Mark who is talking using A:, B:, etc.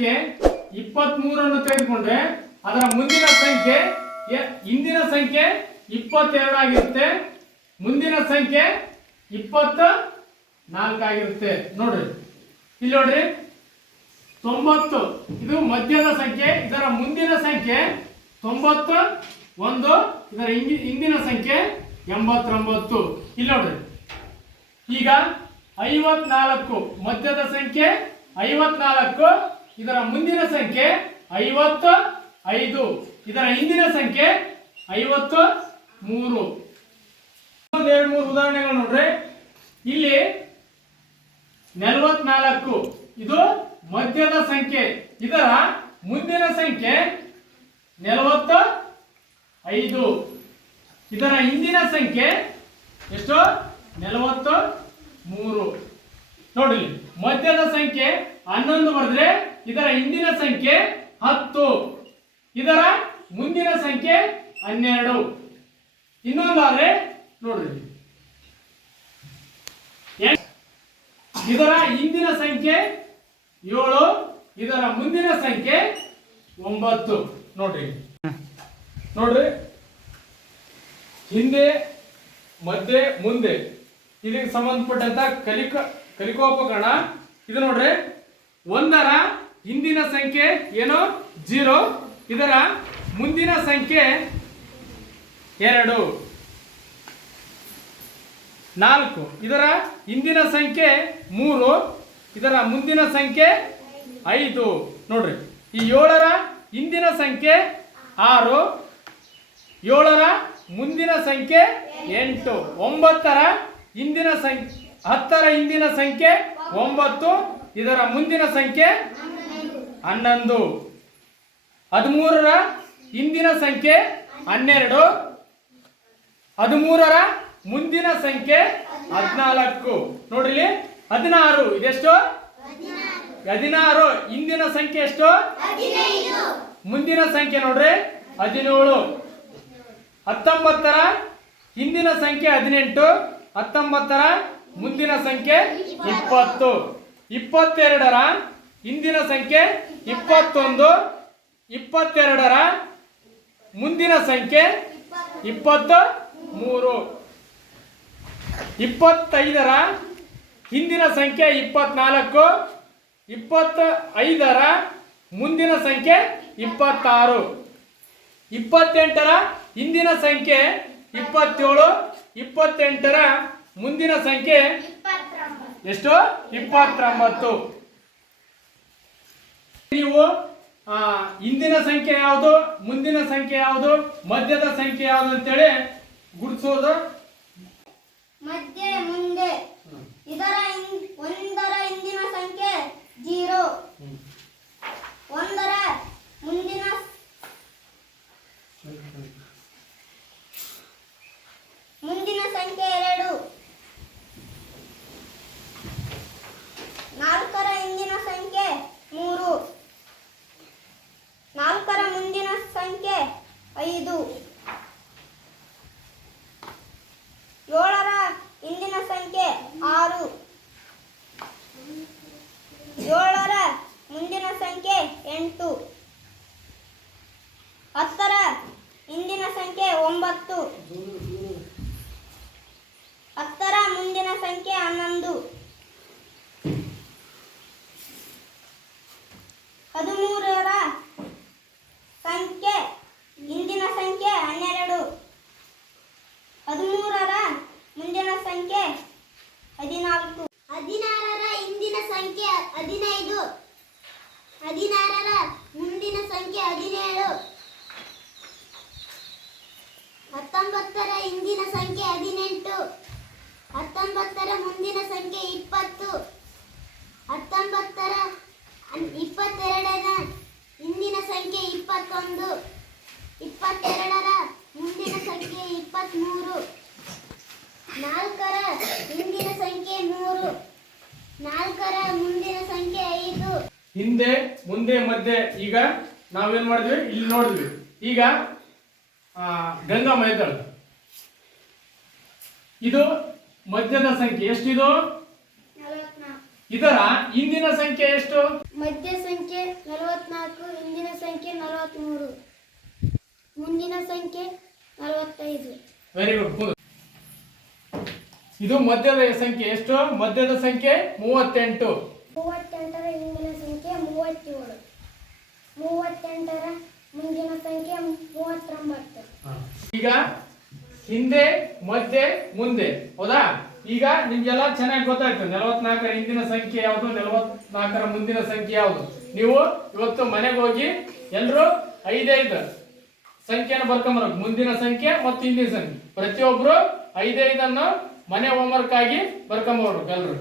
A: ಸಂಖ್ಯೆ ಇಪ್ಪತ್ಮೂರನ್ನು ತೆಗೆದುಕೊಂಡ್ರೆ ಅದರ ಮುಂದಿನ ಸಂಖ್ಯೆ ಹಿಂದಿನ ಸಂಖ್ಯೆ ಇಪ್ಪತ್ತೆರಡು ಆಗಿರುತ್ತೆ. ಮುಂದಿನ ಸಂಖ್ಯೆ ಇಪ್ಪತ್ತ ನಾಲ್ಕಾಗಿರುತ್ತೆ ನೋಡ್ರಿ. ಇಲ್ಲಿ ನೋಡ್ರಿ. ತೊಂಬತ್ತು. ಇದು ಮಧ್ಯದ ಸಂಖ್ಯೆ, ಇದರ ಮುಂದಿನ ಸಂಖ್ಯೆ ತೊಂಬತ್ತು, ಒಂದು, ಇದರ ಹಿಂದಿ- ಹಿಂದಿನ ಸಂಖ್ಯೆ ಎಂಬತ್ತೊಂಬತ್ತು. ಇಲ್ಲಿ ನೋಡ್ರಿ. ಈಗ ಐವತ್ನಾಲ್ಕು, ಮಧ್ಯದ ಸಂಖ್ಯೆ ಐವತ್ನಾಲ್ಕು ಇದರ ಮುಂದಿನ ಸಂಖ್ಯೆ ಐವತ್ತು ಐದು ಇದರ ಹಿಂದಿನ ಸಂಖ್ಯೆ ಐವತ್ತು ಮೂರು ಎರಡು, ಮೂರು ಉದಾಹರಣೆಗಳು ನೋಡ್ರಿ. ಇಲ್ಲಿ ನಲವತ್ನಾಲ್ಕು. ಇದು ಮಧ್ಯದ ಸಂಖ್ಯೆ. ಇದರ ಮುಂದಿನ ಸಂಖ್ಯೆ ನಲವತ್ತ ಐದು ಇದರ ಹಿಂದಿನ ಸಂಖ್ಯೆ ಎಷ್ಟು? ನಲವತ್ತ ಮೂರು ನೋಡಿ ಮಧ್ಯದ ಸಂಖ್ಯೆ ಹನ್ನೊಂದು ಬರೆದ್ರೆ ಇದರ ಹಿಂದಿನ ಸಂಖ್ಯೆ ಹತ್ತು. ಇದರ ಮುಂದಿನ ಸಂಖ್ಯೆ ಹನ್ನೆರಡು. ಇನ್ನೊಂದಾದ್ರೆ ನೋಡ್ರಿ. ಇದರ ಹಿಂದಿನ ಸಂಖ್ಯೆ ಏಳು, ಇದರ ಮುಂದಿನ ಸಂಖ್ಯೆ ಒಂಬತ್ತು. ನೋಡ್ರಿ. ನೋಡ್ರಿ. ಹಿಂದೆ, ಮಧ್ಯೆ, ಮುಂದೆ. ಇದಕ್ಕೆ ಸಂಬಂಧಪಟ್ಟಂತ ಕಲಿಕ ಕಲಿಕೋಪಕರಣ. ಇದು ನೋಡ್ರಿ. ಒಂದರ ಹಿಂದಿನ ಸಂಖ್ಯೆ ಏನು? ಜೀರೋ. ಇದರ ಮುಂದಿನ ಸಂಖ್ಯೆ ಎರಡು. ನಾಲ್ಕು. ಇದರ ಹಿಂದಿನ ಸಂಖ್ಯೆ ಮೂರು. ಇದರ ಮುಂದಿನ ಸಂಖ್ಯೆ ಐದು. ನೋಡ್ರಿ. ಈ ಏಳರ ಹಿಂದಿನ ಸಂಖ್ಯೆ ಆರು. ಏಳರ ಮುಂದಿನ ಸಂಖ್ಯೆ ಎಂಟು. ಒಂಬತ್ತರ ಹಿಂದಿನ ಸಂಖ್ಯೆ ಹತ್ತರ ಹಿಂದಿನ ಸಂಖ್ಯೆ ಒಂಬತ್ತು. ಇದರ ಮುಂದಿನ ಸಂಖ್ಯೆ ಹನ್ನೊಂದು. ಹದಿಮೂರರ ಹಿಂದಿನ ಸಂಖ್ಯೆ ಹನ್ನೆರಡು. ಹದಿಮೂರರ ಮುಂದಿನ ಸಂಖ್ಯೆ ಹದಿನಾಲ್ಕು. ನೋಡ್ರಿ, ಹದಿನಾರು. ಇದೆಷ್ಟು? ಹದಿನಾರು. ಹಿಂದಿನ ಸಂಖ್ಯೆ ಎಷ್ಟು? ಮುಂದಿನ ಸಂಖ್ಯೆ ನೋಡ್ರಿ, ಹದಿನೇಳು. ಹತ್ತೊಂಬತ್ತರ ಹಿಂದಿನ ಸಂಖ್ಯೆ ಹದಿನೆಂಟು. ಹತ್ತೊಂಬತ್ತರ ಮುಂದಿನ ಸಂಖ್ಯೆ ಇಪ್ಪತ್ತು. ಇಪ್ಪತ್ತೆರಡರ ಹಿಂದಿನ ಸಂಖ್ಯೆ ಇಪ್ಪತ್ತೊಂದು ಇಪ್ಪತ್ತೆರಡರ ಮುಂದಿನ ಸಂಖ್ಯೆ ಇಪ್ಪತ್ತ ಮೂರು. ಇಪ್ಪತ್ತೈದರ ಹಿಂದಿನ ಸಂಖ್ಯೆ ಇಪ್ಪತ್ನಾಲ್ಕು ಇಪ್ಪತ್ತ ಐದರ ಮುಂದಿನ ಸಂಖ್ಯೆ ಇಪ್ಪತ್ತಾರು. ಇಪ್ಪತ್ತೆಂಟರ ಹಿಂದಿನ ಸಂಖ್ಯೆ ಇಪ್ಪತ್ತೇಳು ಇಪ್ಪತ್ತೆಂಟರ ಮುಂದಿನ ಸಂಖ್ಯೆ ಎಷ್ಟು? ಇಪ್ಪತ್ತೊಂಬತ್ತು. ನೀವು ಹಿಂದಿನ ಸಂಖ್ಯೆ ಯಾವುದು, ಮುಂದಿನ ಸಂಖ್ಯೆ ಯಾವುದು, ಮಧ್ಯದ ಸಂಖ್ಯೆ ಯಾವುದು ಅಂತೇಳಿ ಗುರುತಿಸೋದು?
B: ಮಧ್ಯೆ, ಮುಂದೆ. ಇದರ ಹಿಂ- ಒಂದರ ಹಿಂದಿನ ಸಂಖ್ಯೆ ಜೀರೋ ಒಂದರ ಮುಂದಿನ ಮುಂದಿನ ಸಂಖ್ಯೆ ಎರಡು ನಾಲ್ಕರ ಹಿಂದಿನ ಸಂಖ್ಯೆ ಮೂರು ನಾಲ್ಕರ ಮುಂದಿನ ಸಂಖ್ಯೆ ಐದು. ಏಳರ ಹಿಂದಿನ ಸಂಖ್ಯೆ ಆರು. ಏಳರ ಮುಂದಿನ ಸಂಖ್ಯೆ ಎಂಟು. ಹತ್ತರ ಹಿಂದಿನ ಸಂಖ್ಯೆ ಒಂಬತ್ತು. ಹತ್ತರ ಮುಂದಿನ ಸಂಖ್ಯೆ ಹನ್ನೊಂದು ಹದಿಮೂರರ ಸಂಖ್ಯೆ ಹಿಂದಿನ ಸಂಖ್ಯೆ ಹನ್ನೆರಡು ಹದಿಮೂರರ ಮುಂದಿನ ಸಂಖ್ಯೆ ಹದಿನಾಲ್ಕು ಹದಿನಾರರ ಹಿಂದಿನ ಸಂಖ್ಯೆ ಹದಿನೈದು ಹದಿನಾರರ ಮುಂದಿನ ಸಂಖ್ಯೆ ಹದಿನೇಳು ಹತ್ತೊಂಬತ್ತರ ಹಿಂದಿನ ಸಂಖ್ಯೆ ಹದಿನೆಂಟು ಹತ್ತೊಂಬತ್ತರ ಮುಂದಿನ ಸಂಖ್ಯೆ ಇಪ್ಪತ್ತು ಹತ್ತೊಂಬತ್ತರ ಹನ್- ಇಪ್ಪತ್ತೆರಡರ ಹಿಂದಿನ ಸಂಖ್ಯೆ ಇಪ್ಪತ್ತೊಂದು ಇಪ್ಪತ್ತೆರಡರ ಮುಂದಿನ ಸಂಖ್ಯೆ ಇಪ್ಪತ್ತ್ಮೂರು ನಾಲ್ಕರ ಹಿಂದಿನ ಸಂಖ್ಯೆ ಮೂರು. ನಾಲ್ಕರ ಮುಂದಿನ ಸಂಖ್ಯೆ ಐದು.
A: ಹಿಂದೆ ಮುಂದೆ ಮಧ್ಯೆ ಈಗ ನಾವೇನ್ ಮಾಡಿದ್ವಿ? ಇಲ್ಲಿ ನೋಡಿದ್ವಿ. ಈಗ ಆ, ಗಂಗಾ ಮೈದಾಳ. ಇದು ಮಧ್ಯದ ಸಂಖ್ಯೆ ಎಷ್ಟಿದು? ಇದರ ಹಿಂದಿನ ಸಂಖ್ಯೆ ಎಷ್ಟು?
B: ಮಧ್ಯ
A: ವೆರಿ ಗುಡ್ ಇದು ಮಧ್ಯದ ಸಂಖ್ಯೆ ಎಷ್ಟು? ಮಧ್ಯದ ಸಂಖ್ಯೆ ಮೂವತ್ತೆಂಟು.
C: ಮೂವತ್ತೆಂಟರ ಹಿಂದಿನ ಸಂಖ್ಯೆ ಮೂವತ್ತೇಳು. ಮೂವತ್ತೆಂಟರ ಮುಂದಿನ ಸಂಖ್ಯೆ ಮೂವತ್ತೊಂಬತ್ತು.
A: ಈಗ ಹಿಂದೆ ಮಧ್ಯೆ ಮುಂದೆ. ಹೌದಾ? ಈಗ ನಿಮ್ಗೆಲ್ಲ ಚೆನ್ನಾಗಿ ಗೊತ್ತಾಯ್ತು. ನಲವತ್ನಾಲ್ಕರ ಹಿಂದಿನ ಸಂಖ್ಯೆ ಯಾವುದು? ನಲವತ್ನಾಲ್ಕರ ಮುಂದಿನ ಸಂಖ್ಯೆ ಯಾವುದು? ನೀವು ಇವತ್ತು ಮನೆಗೆ ಹೋಗಿ ಎಲ್ಲರೂ ಐದೈದು. ಸಂಖ್ಯೆನ ಬರ್ಕೊಂಬರ್ಬೇಕು ಮುಂದಿನ ಸಂಖ್ಯೆ ಮತ್ತು ಹಿಂದಿನ ಸಂಖ್ಯೆ. ಪ್ರತಿಯೊಬ್ರು ಐದೈದನ್ನು ಮನೆ ಹೋಮ್ವರ್ಕ್ ಆಗಿ ಬರ್ಕೊಂಬರ್ಬೇಕು ಎಲ್ಲರೂ